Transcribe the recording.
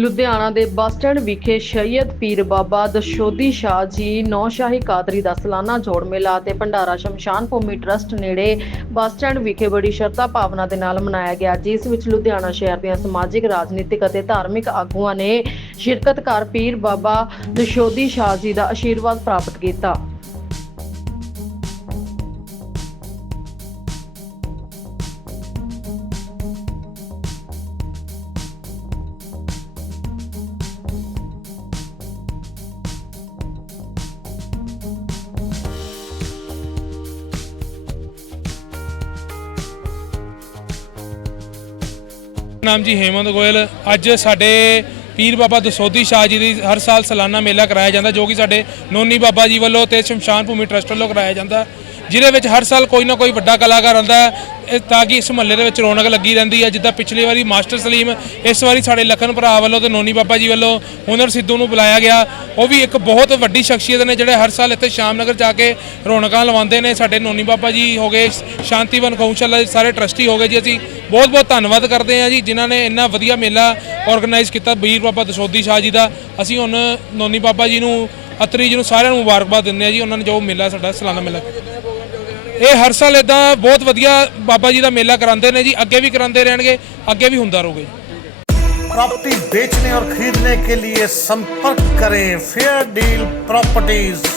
ਲੁਧਿਆਣਾ ਦੇ bus stand ਵਿਖੇ ਸ਼ਹੀਦ ਪੀਰ ਬਾਬਾ ਦਸ਼ੋਦੀ ਸ਼ਾਹ ਜੀ ਨੌਸ਼ਾਹੀ ਕਾਦਰੀ ਦਾ ਸਾਲਾਨਾ ਜੋੜ ਮੇਲਾ ਅਤੇ ਭੰਡਾਰਾ ਸ਼ਮਸ਼ਾਨ ਭੂਮੀ ਟਰਸਟ ਨੇੜੇ ਬੱਸ ਸਟੈਂਡ ਵਿਖੇ ਬੜੀ ਸ਼ਰਧਾ ਭਾਵਨਾ ਦੇ ਨਾਲ ਮਨਾਇਆ ਗਿਆ, ਜਿਸ ਵਿੱਚ ਲੁਧਿਆਣਾ ਸ਼ਹਿਰ ਦੀਆਂ ਸਮਾਜਿਕ, ਰਾਜਨੀਤਿਕ ਅਤੇ ਧਾਰਮਿਕ ਆਗੂਆਂ ਨੇ ਸ਼ਿਰਕਤ ਕਰ ਪੀਰ ਬਾਬਾ ਦਸ਼ੋਦੀ ਸ਼ਾਹ ਜੀ ਦਾ ਆਸ਼ੀਰਵਾਦ ਪ੍ਰਾਪਤ ਕੀਤਾ। ਨਾਮ ਜੀ ਹੇਮੰਤ ਗੋਇਲ। ਅੱਜ ਸਾਡੇ ਪੀਰ ਬਾਬਾ ਦਸੋਦੀ ਸ਼ਾਹ ਜੀ ਦੀ ਹਰ ਸਾਲ ਸਾਲਾਨਾ ਮੇਲਾ ਕਰਾਇਆ ਜਾਂਦਾ, ਜੋ ਕਿ ਸਾਡੇ ਨੋਨੀ ਬਾਬਾ ਜੀ ਵੱਲੋਂ ਤੇ ਸ਼ਮਸ਼ਾਨ ਭੂਮੀ ਟਰਸਟ ਵੱਲੋਂ ਕਰਾਇਆ ਜਾਂਦਾ, ਜਿਹਦੇ ਵਿੱਚ ਹਰ ਸਾਲ ਕੋਈ ਨਾ ਕੋਈ ਵੱਡਾ ਕਲਾਕਾਰ ਆਉਂਦਾ ਇਹ ਤਾਂ ਕਿ ਇਸ ਮਹੱਲੇ ਦੇ ਵਿੱਚ ਰੌਣਕ ਲੱਗੀ ਰਹਿੰਦੀ ਹੈ, ਜਿੱਦਾਂ ਪਿਛਲੀ ਵਾਰੀ ਮਾਸਟਰ ਸਲੀਮ ਇਸ ਵਾਰੀ ਸਾਡੇ ਲਖਨ ਭਰਾ ਵੱਲੋਂ ਤੇ ਨੋਨੀ ਬਾਬਾ ਜੀ ਵੱਲੋਂ ਹੁਨਰ ਸਿੱਧੂ ਨੂੰ ਬੁਲਾਇਆ ਗਿਆ। ਉਹ ਵੀ ਇੱਕ ਬਹੁਤ ਵੱਡੀ ਸ਼ਖਸੀਅਤ ਨੇ, ਜਿਹੜੇ ਹਰ ਸਾਲ ਇੱਥੇ ਸ਼ਾਮਨਗਰ ਜਾ ਕੇ ਰੌਣਕਾਂ ਲਵਾਉਂਦੇ ਨੇ। ਸਾਡੇ ਨੋਨੀ ਬਾਬਾ ਜੀ ਹੋ ਗਏ, ਸ਼ਾਂਤੀਵਨ ਗਊਸ਼ਾਲਾ ਸਾਰੇ ਟਰਸਟੀ ਹੋ ਗਏ ਜੀ। ਅਸੀਂ ਬਹੁਤ ਬਹੁਤ ਧੰਨਵਾਦ ਕਰਦੇ ਹਾਂ ਜੀ, ਜਿਨ੍ਹਾਂ ਨੇ ਇੰਨਾ ਵਧੀਆ ਮੇਲਾ ਆਰਗੇਨਾਈਜ਼ ਕੀਤਾ ਵੀਰ ਬਾਬਾ ਦਸੋਦੀ ਸ਼ਾਹ ਜੀ ਦਾ। ਅਸੀਂ ਹੁਣ ਨੋਨੀ ਬਾਬਾ ਜੀ ਨੂੰ, ਅਤਰੀ ਜੀ ਨੂੰ ਸਾਰਿਆਂ ਨੂੰ ਮੁਬਾਰਕਬਾਦ ਦਿੰਦੇ ਹਾਂ ਜੀ, ਉਹਨਾਂ ਨੇ ਜੋ ਮੇਲਾ ਸਾਡਾ, ਸਾਲਾਨਾ ਮੇਲਾ ਇਹ ਹਰ ਸਾਲ ਇਦਾਂ ਬਹੁਤ ਵਧੀਆ ਬਾਬਾ ਜੀ ਦਾ ਮੇਲਾ ਕਰਾਉਂਦੇ ਨੇ ਜੀ ਅੱਗੇ ਵੀ ਕਰਾਉਂਦੇ ਰਹਿਣਗੇ ਅੱਗੇ ਵੀ ਹੁੰਦਾ ਰਹੂਗਾ ਜੀ प्रॉपर्टी बेचने और खरीदने के लिए संपर्क करें फेयर डील प्रॉपर्टीज